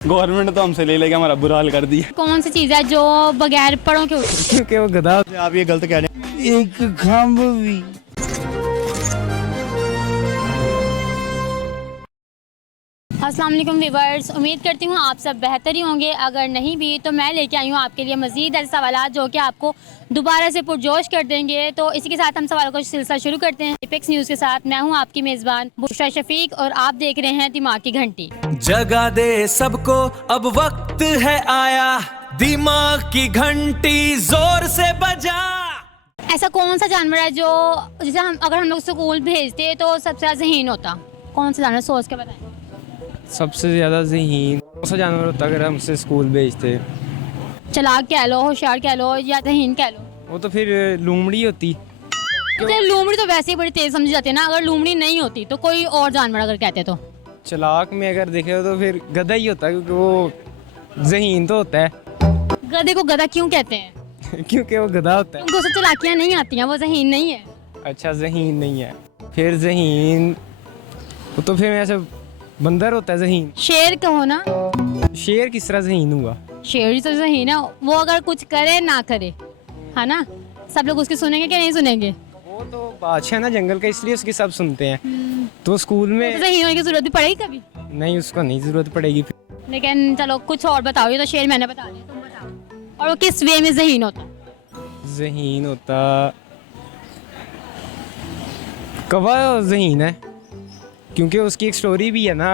Government तो हमसे ले लेके हमारा बुरा हाल कर दिया। कौन सी चीज़ है जो बगैर पड़ों के उड़ती है? क्योंकि वो गधा आप ये गलत कह रहे हैं। एक खम्भ भी। अस्सलाम वालेकुम व्यूअर्स, उम्मीद करती हूँ आप सब बेहतर ही होंगे। अगर नहीं भी तो मैं लेके आई हूँ आपके लिए मज़ीद ऐसे सवाल जो कि आपको दोबारा से पुरजोश कर देंगे। तो इसी के साथ हम सवालों का सिलसिला शुरू करते हैं एपेक्स न्यूज़ के साथ। मैं हूँ आपकी मेज़बान बुशरा शफीक और आप देख रहे हैं दिमाग की घंटी। जगा दे सबको, अब वक्त है आया, दिमाग की घंटी जोर से बजा। ऐसा कौन सा जानवर है जो जिसे अगर हम लोग स्कूल भेजते तो सबसे ज़्यादा ज़हीन होता? कौन सा जानवर, सोच के बताएं। सबसे ज़्यादा ज़हीन कौन सा जानवर होता अगर हमसे स्कूल भेजते? चालाक कह लो, होशियार कह लो या ज़हीन कह लो। वो तो फिर लूमड़ी होती। तो लूमड़ी तो वैसे ही बड़ी तेज़ समझी जाती है ना। अगर लूमड़ी नहीं होती तो कोई और जानवर अगर कहते तो? चालाक में अगर देखे तो फिर गधा ही होता, क्योंकि वो ज़हीन तो होता है। गधे को गधा क्यों कहते हैं? क्योंकि वो गधा होता है। उनको उससे चालाकियाँ नहीं आती हैं, वो ज़हीन नहीं है। अच्छा, ज़हीन नहीं है, फिर ज़हीन वो तो फिर ऐसे बंदर होता है ज़हीन। शेर कहो ना। शेर किस तरह ज़हीन हुआ? शेर ही तो ज़हीन है। वो अगर कुछ करे ना करे, है ना, सब लोग उसकी सुनेंगे कि नहीं सुनेंगे? वो तो बादशाह है ना जंगल का, इसलिए उसकी सब सुनते हैं। तो स्कूल में ज़हीन होने की ज़रूरत भी पड़ेगी कभी? नहीं, उसको नहीं ज़रूरत पड़ेगी फिर। लेकिन चलो कुछ और बताओ। ये तो शेर मैंने बता दिया, तुम बताओ। और वो किस वे में ज़हीन होता? ज़हीन होता कौवा ज़हीन है, क्योंकि उसकी एक स्टोरी भी है ना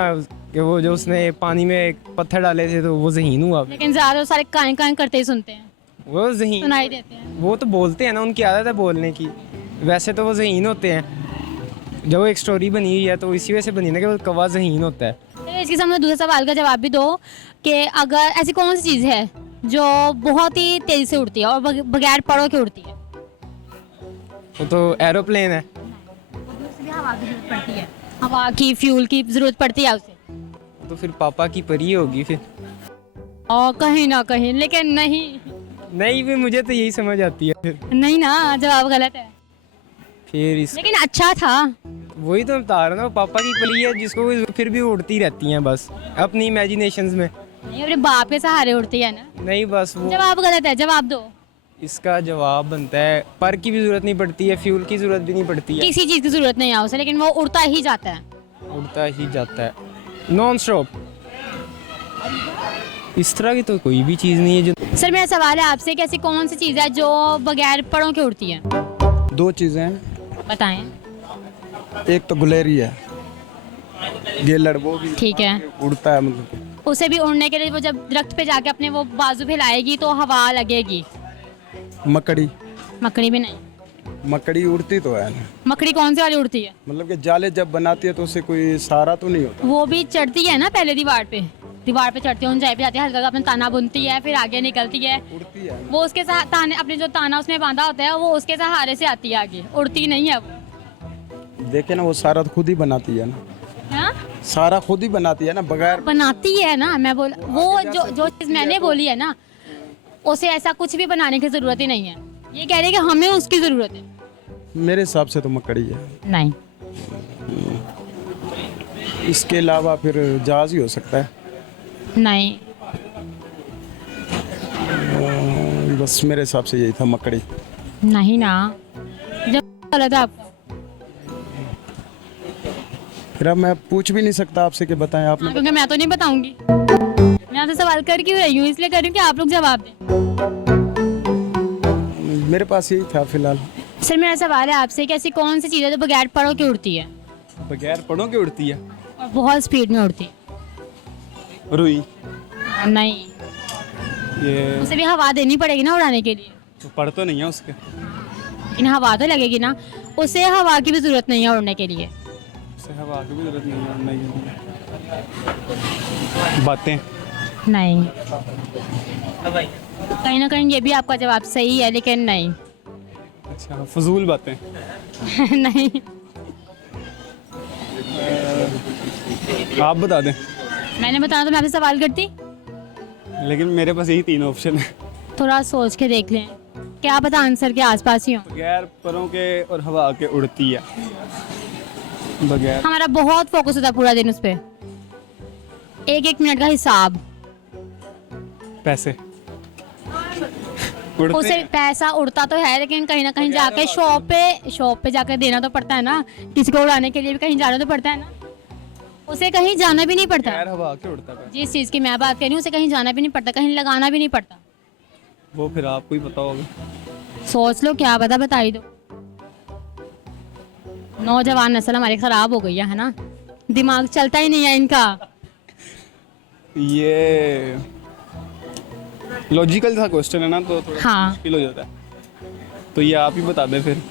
कि वो जो उसने पानी में पत्थर डाले थे तो वो ज़हीन हुआ। लेकिन ज़्यादा सारे कान कान करते ही सुनते हैं, वो ज़हीन सुनाई देते हैं। वो तो बोलते हैं ना, उनकी आदत है बोलने की। वैसे तो वो ज़हीन होते हैं। जब वो एक स्टोरी बनी हुई है तो इसी वजह से बनी ना कि वो कौवा ज़हीन होता है। तो इसके सामने दूसरे सवाल का जवाब भी दो कि अगर ऐसी कौन सी चीज़ है जो बहुत ही तेज़ी से उड़ती है और बगैर पड़ों के उड़ती है? वो तो एरोप्लेन है। हवा की जरूरत पड़ती है, हवा की, फ्यूल की जरूरत पड़ती है उसे। तो फिर पापा की परी होगी फिर। और कहीं ना कहीं, लेकिन नहीं भी मुझे तो यही समझ आती है फिर। नहीं ना, जवाब गलत है। फिर इस लेकिन अच्छा था। वही तो बता रहा ना, पापा की परी है जिसको फिर भी उड़ती रहती हैं बस अपनी इमेजिनेशंस में। नहीं, अपने बाप के सहारे उड़ती है ना। नहीं, बस वो जवाब गलत है, जवाब दो। इसका जवाब बनता है पर की भी जरूरत नहीं पड़ती है, फ्यूल की जरूरत भी नहीं पड़ती है, किसी चीज़ की जरूरत नहीं है उसे, लेकिन वो उड़ता ही जाता है। उड़ता ही जाता है नॉन स्टॉप। इस तरह की तो कोई भी चीज़ नहीं है जो। सर मेरा सवाल है आपसे कि ऐसी कौन सी चीज़ है जो बगैर पड़ों के उड़ती है? दो चीज़ें हैं, बताएं। एक तो गुलेरी है, गेलड़, वो भी ठीक है। उड़ता है, मतलब उसे भी उड़ने के लिए वो जब दरख्त पे जाके अपने वो बाजू फैलाएगी तो हवा लगेगी। मकड़ी। मकड़ी भी नहीं। मकड़ी उड़ती तो है ना, मकड़ी कौन सी वाली उड़ती है? मतलब कि जाले जब बनाती है तो उसे कोई सहारा तो नहीं होता। वो भी चढ़ती है ना पहले दीवार पे चढ़ती है, ऊंचाई पे जाती है, हल्का अपना ताना बुनती है, फिर आगे निकलती है। उड़ती है। वो उसके साथ ताने, अपने जो ताना उसमें बांधा होता है वो उसके सहारे से आती है आगे, उड़ती नहीं है वो। देखे ना, वो सारा तो खुद ही बनाती है ना, हाँ? सारा खुद ही बनाती है ना, बगैर। बनाती है ना, मैं बोल वो जो चीज़ मैंने बोली है ना, उसे ऐसा कुछ भी बनाने की जरूरत ही नहीं है। ये कह रहे कि हमें उसकी जरूरत है। मेरे हिसाब से तो मकड़ी है। नहीं। इसके अलावा फिर जहाज ही हो सकता है। नहीं। बस मेरे हिसाब से यही था, मकड़ी। नहीं ना, जब गलत है आपका। फिर अब मैं पूछ भी नहीं सकता आपसे कि बताएं आपने। क्योंकि मैं तो नहीं बताऊंगी। मैं आपसे सवाल कर क्यों रही हूँ, इसलिए कर रही हूँ कि आप लोग जवाब दें। मेरे पास यही था फिलहाल। सर मेरा सवाल है आपसे कि ऐसी कौन सी चीज़ है जो बगैर पड़ों के उड़ती है बगैर पड़ों के उड़ती है? और बहुत स्पीड में उड़ती है? रुई। नहीं। ये उसे भी हवा देनी पड़ेगी ना उड़ाने के लिए। तो पड़ तो नहीं है उसके? लेकिन हवा तो लगेगी ना। उसे हवा की भी जरूरत नहीं है उड़ने के लिए। उसे हवा की भी जरूरत नहीं है उड़ने के लिए। बातें? नहीं। कहीं ना कहीं ये भी आपका जवाब सही है, लेकिन नहीं। अच्छा, फजूल बातें? नहीं। आप बता दें। मैंने बताया तो मैं आपसे सवाल करती। लेकिन मेरे पास यही तीन ऑप्शन है। थोड़ा सोच के देख लें, क्या पता आंसर के आसपास ही हो। बगैर परों के और हवा के उड़ती है। बगैर हमारा बहुत फोकस होता है पूरा दिन उस पर, एक एक मिनट का हिसाब। पैसे उड़ते उसे हैं। पैसा उड़ता तो है, लेकिन कहीं ना कहीं जाके शॉप पे जाकर देना तो पड़ता है ना, किसी को उड़ाने के लिए भी कहीं जाना तो पड़ता है ना, उसे कहीं जाना भी नहीं पड़ता। गैर हवा के उड़ता है। जिस चीज़ की मैं बात कर रही हूँ उसे कहीं जाना भी नहीं पड़ता, कहीं लगाना भी नहीं पड़ता। वो फिर आपको ही पता होगा। सोच लो, क्या पता, बता ही दो। नौजवान नस्ल हमारी खराब हो गई है ना, दिमाग चलता ही नहीं है इनका। ये लॉजिकल सा क्वेश्चन है ना, तो थोड़ा हाँ। मुश्किल हो जाता है। तो ये आप ही बता दें फिर।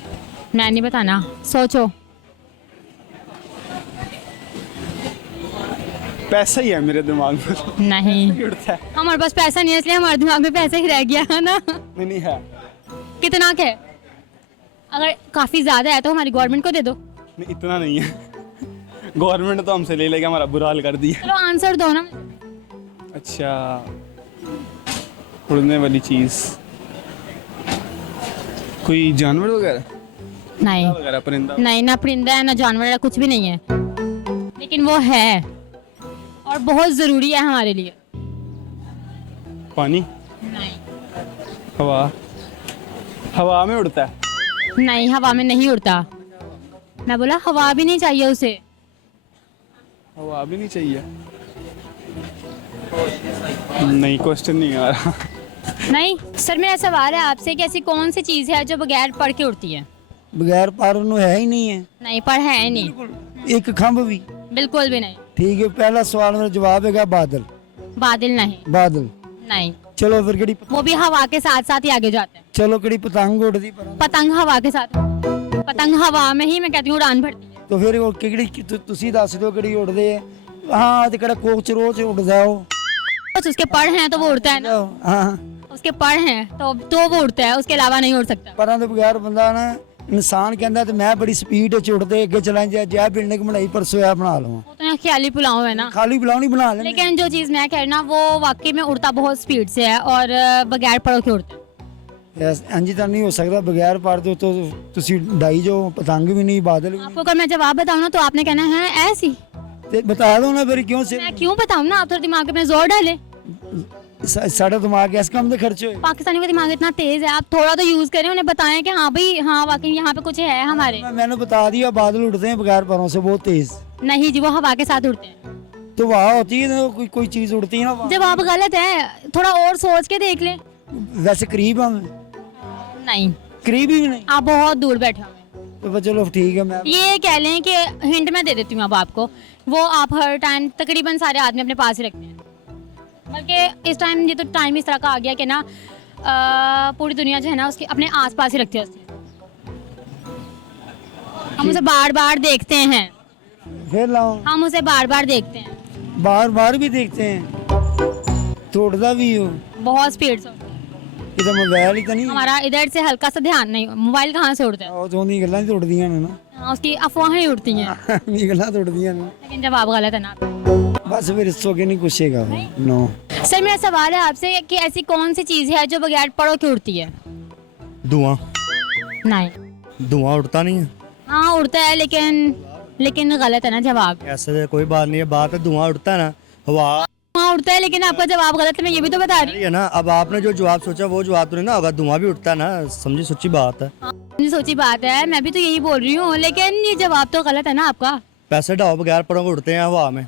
मैं नहीं बताना, सोचो। पैसा ही है मेरे दिमाग में। नहीं, उड़ता है। हमारे पास पैसा नहीं है इसलिए हमारे दिमाग में पैसा ही रह गया है ना। नहीं नहीं है। कितना है? अगर काफी ज्यादा है तो हमारी गवर्नमेंट को दे दो। नहीं इतना नहीं है। गवर्नमेंट तो हमसे ले लेके हमारा बुरा हाल कर दिया। चलो आंसर दो ना। अच्छा, उड़ने वाली चीज कोई जानवर वगैरह नहीं वगैरह परिंदा? नहीं, ना परिंदा है ना जानवर है, कुछ भी नहीं है, लेकिन वो है और बहुत जरूरी है हमारे लिए। पानी? नहीं हवा? हवा में उड़ता है? नहीं, हवा में नहीं उड़ता। मैं बोला हवा भी नहीं चाहिए उसे। हवा भी नहीं चाहिए? नहीं, क्वेश्चन नहीं आ रहा। नहीं सर, मेरा सवाल है आपसे कि ऐसी कौन सी चीज़ है जो बगैर पढ़ के उड़ती है? बगैर पर ਨੂੰ है ही नहीं है। नहीं, पढ़ है ही नहीं, एक खंभ भी। बिल्कुल भी नहीं। ठीक है, पहला सवाल मेरा जवाब है बादल। बादल नहीं। बादल। नहीं, चलो फिर केड़ी, वो भी हवा के साथ साथ ही आगे जाते हैं। चलो केड़ी पतंग उड़दी पर। पतंग हवा के साथ, पतंग हवा में ही मैं कहती हूँ उड़ान भरती है। तो फिर वो केड़ी ਤੁਸੀਂ ਦੱਸ ਦਿਓ ਕਿਹੜੀ ਉੜਦੇ ਆ। ਹਾਂ ਤੇ ਕਿਹੜਾ ਕੋਚ ਰੋਜ਼ ਉੱਡਦਾ ਉਹ। बस उसके पढ़ हैं तो वो उड़ता है ना, ਹਾਂ उसके पढ़ हैं तो वो उड़ता है, उसके अलावा नहीं उड़ सकता। ਪਰਾਂ ਤੋਂ ਬਗੈਰ ਬੰਦਾ ਨਾ ਇਨਸਾਨ ਕਹਿੰਦਾ ਤੇ ਮੈਂ ਬੜੀ ਸਪੀਡ ਵਿੱਚ ਉੱਡਦੇ ਅੱਗੇ ਚਲਾਂ ਜਾ ਬਿਲਡਿੰਗ ਬਣਾਈ ਪਰਸੋਂ ਆ ਬਣਾ ਲਵਾਂ। वो तो यहाँ ख्याली पुलाव है ना, ਖਾਲੀ ਬੁਲਾਉਣੀ ਬਣਾ ਲੈਣੀ। लेकिन जो चीज़ मैं कह रही हूँ ना वो वाकई में उड़ता बहुत स्पीड से है और बगैर पढ़ो के उड़ता है। ਇੰਜ ਤਾਂ ਨਹੀਂ ਹੋ ਸਕਦਾ ਬਗੈਰ ਪਰ ਤੋਂ ਤੁਸੀਂ ਡਾਈ ਜੋ ਪਤੰਗ ਵੀ ਨਹੀਂ ਬਾਦਲ ਵੀ आपको अगर मैं जवाब बताऊँ ना तो आपने कहना है ऐसी। ਨਹੀਂ ਤੇ ਬਤਾ ਦੋ ਨਾ ਫਿਰ ਕਿਉਂ ਸੇ मैं क्यों बताऊँ ना, आप थोड़ा दिमाग में जोर डाले। ਸਾਡਾ ਦਿਮਾग ਇਸ ਕੰਮ ਦੇ ਖਰਚ ਹੋਏ। पाकिस्तानी का दिमाग इतना तेज है, आप थोड़ा तो यूज करें, उन्हें बताएं कि हाँ भाई हाँ वाकई यहाँ पे कुछ है हमारे। मैंने बता दिया बादल उड़ते हैं बगैर परों से बहुत तेज। नहीं जी, वो हवा के साथ उड़ते हैं। तो वहाँ होती है ना कोई चीज उड़ती है ना। जवाब गलत है, थोड़ा और सोच के देख लें। वैसे करीब हम नहीं, करीब ही नहीं। आप बहुत दूर बैठे हुए हैं। तो चलो ठीक है, मैं ये कह लें कि हिंट मैं दे देती हूँ अब आपको, वो आप हर टाइम तकरीबन सारे आदमी अपने पास ही रखते हैं। बल्कि इस टाइम ये तो टाइम इस तरह का आ गया कि ना पूरी दुनिया जो है ना उसके अपने आसपास ही रखती है उसके। हम उसे बार बार देखते हैं, फिर लाओ। हम उसे बार बार देखते हैं, बार बार भी देखते हैं तो उड़ता भी हो। बहुत स्पीड से। ये तो मोबाइल ही तो नहीं। हमारा इधर से हल्का सा ध्यान नहीं, मोबाइल कहाँ से उड़ता है? ਉਹ ਤੋਂ ਨਹੀਂ ਗੱਲਾਂ तो उड़दियां ने ना। हाँ, उसकी अफवाहें ही उड़ती हैं। ये ਗੱਲਾਂ तो उड़दियां ने। लेकिन जवाब गलत है ना। बस फिर इसको के नहीं पूछेगा नो। सर मेरा सवाल है आपसे कि ऐसी कौन सी चीज़ है जो बगैर पढ़ो के उड़ती है? धुआं। नहीं। धुआं उड़ता नहीं है? हाँ उड़ता है, लेकिन गलत है ना जवाब। ऐसे कोई बात नहीं है, बात है धुआं उड़ता है ना, हवा हाँ उड़ता है, लेकिन आपका जवाब गलत है, मैं ये भी तो बता रही है ना। अब आपने जो जवाब सोचा वो जवाब तो नहीं ना होगा, धुआं भी उड़ता है ना, समझी सच्ची बात है। हूँ। हाँ, सोची बात है, मैं भी तो यही बोल रही हूँ, लेकिन ये जवाब तो गलत है ना आपका। पैसे ढाओ बगैर पड़ों के उड़ते हैं हवा में,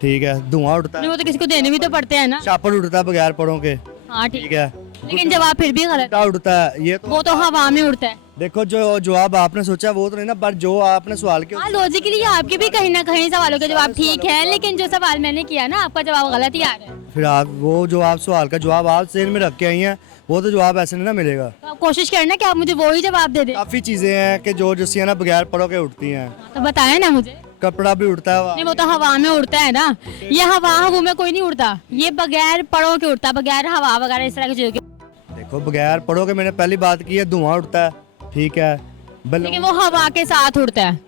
ठीक है। धुआं उड़ता नहीं, है, वो तो किसी को देने भी तो पड़ते हैं ना। चापड़ उड़ता है बगैर पड़ों के, हाँ ठीक ठीक है। लेकिन जवाब फिर भी गलत। गुड्डा उड़ता है, ये तो वो तो हवा में उड़ता है। देखो जो जवाब आपने सोचा वो तो नहीं ना, पर जो आपने सवाल किया हाँ लॉजिकली आपके भी कहीं ना कहीं सवालों के जवाब ठीक है, लेकिन जो सवाल मैंने किया ना आपका जवाब गलत ही आ रहा है। फिर आप वो जो आप सवाल का जवाब आप सेल में रख के आई हैं वो तो जवाब ऐसे नहीं ना मिलेगा। तो आप कोशिश करना कि आप मुझे वो ही जवाब दे दें। काफी चीजें हैं कि जो जैसी है ना बगैर पड़ों के उड़ती हैं। तो बताएं ना मुझे। कपड़ा भी उड़ता है, नहीं वो तो हवा में उड़ता है ना, ये हवा में कोई नहीं उड़ता, ये बगैर पड़ों के उड़ता, बगैर हवा वगैरह इस तरह की चीजों के। देखो बगैर पड़ों के मैंने पहली बात की है, धुआं उड़ता है, ठीक है। लेकिन वो हवा के साथ उड़ता है।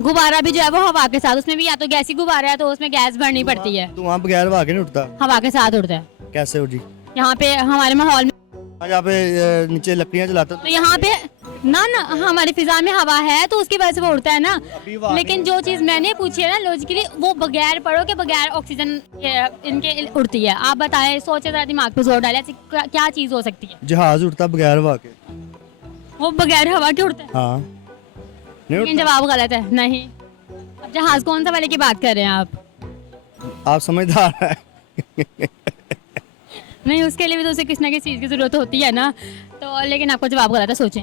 गुब्बारा भी जो है वो हवा के साथ, उसमें भी या तो गैसी गुब्बारा है तो उसमें गैस भरनी पड़ती है, धुआं बगैर हवा के नहीं उड़ता। हवा के साथ उड़ता है। कैसे हो जी? यहाँ पे हमारे माहौल में आज यहाँ पे नीचे लकड़ियाँ जलाते तो यहाँ पे ना ना हमारी फिजा में हवा है तो उसकी वजह से वो उड़ता है ना। लेकिन जो चीज़ मैंने पूछी है ना लॉजिकली, वो बगैर पढ़ो के बगैर ऑक्सीजन इनके उड़ती है। आप बताएं, सोचे जरा, दिमाग पे जोर डालें, ऐसी क्या चीज़ हो सकती है? जहाज उड़ता बगैर हवा के। वो बगैर हवा के उड़ता है? हाँ नहीं लेकिन उड़ता। जवाब गलत है, नहीं। अब जहाज कौन सा वाले की बात कर रहे हैं आप? आप समझदार है। नहीं, उसके लिए भी तो उसे किसी ना किसी चीज़ की ज़रूरत होती है ना। तो लेकिन आपको जवाब गलत है, सोचें।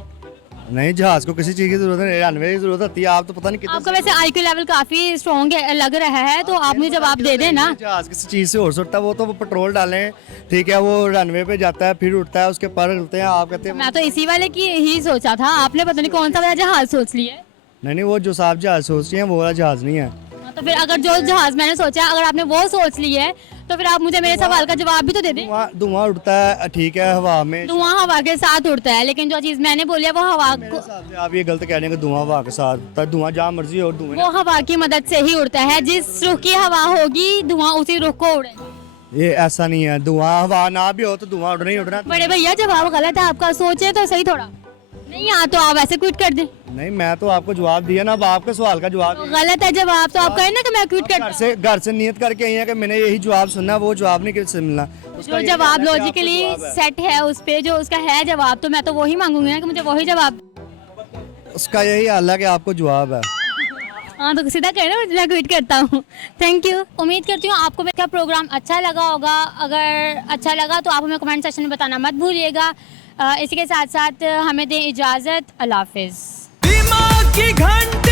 नहीं, जहाज को किसी चीज़ की जरूरत है, रनवे की जरूरत होती है। आप तो पता नहीं आपका वैसे आईक्यू लेवल काफ़ी स्ट्रॉन्ग लग रहा है, तो आप मुझे जवाब दे दें ना। जहाज किसी चीज़ से हो सकता है, वो तो पेट्रोल डालें, ठीक है, वो रनवे पे जाता है, फिर उठता है, उसके पर उड़ते हैं। आप कहते हैं मैं तो इसी वाले की ही सोचा था, आपने पता नहीं कौन सा वाला जहाज सोच लिया है। नहीं, वो जो साहब जहाज सोच रहे हैं वो वाला जहाज नहीं है। तो फिर अगर जो जहाज मैंने सोचा, अगर आपने वो सोच लिया है, तो फिर आप मुझे मेरे सवाल का जवाब भी तो दे दें। धुआं उड़ता है, ठीक है, हवा में। धुआं हवा के साथ उड़ता है, लेकिन जो चीज़ मैंने बोली है वो हवा मेरे को, हिसाब से आप ये गलत कह रहे हैं कि धुआं हवा के साथ उड़ता है। धुआं जहाँ मर्जी हो, धुएं वो हवा की मदद से ही उड़ता है। जिस रुख की हवा होगी धुआं उसी रुख को उड़ेगा। ये ऐसा नहीं है। धुआं हवा ना भी हो तो धुआं उड़ना ही उड़ना। बड़े भैया जवाब गलत है आपका, सोचे तो सही थोड़ा। नहीं आ तो आप ऐसे क्विट कर दें। नहीं, मैं तो आपको जवाब दिया ना, अब आपके सवाल का जवाब तो गलत है जवाब, तो आप कहें ना कि मैं क्विट कर। घर से नियत करके आई है कि मैंने यही जवाब सुनना, वो जवाब नहीं किसी से मिलना। जो जवाब लॉजिकली सेट है उस पे, जो उसका है जवाब, तो मैं तो वही मांगूंगी ना कि मुझे वही जवाब। उसका यही हाल है कि आपको जवाब है। हाँ तो सीधा कहना, मैं क्विट करता हूँ। Thank you. उम्मीद करती हूँ आपको मेरा प्रोग्राम अच्छा लगा होगा। अगर अच्छा लगा तो आप हमें कमेंट सेक्शन में बताना मत भूलिएगा। इसी के साथ साथ हमें दें इजाज़त। अल्लाह हाफिज़। दिमाग की घंटी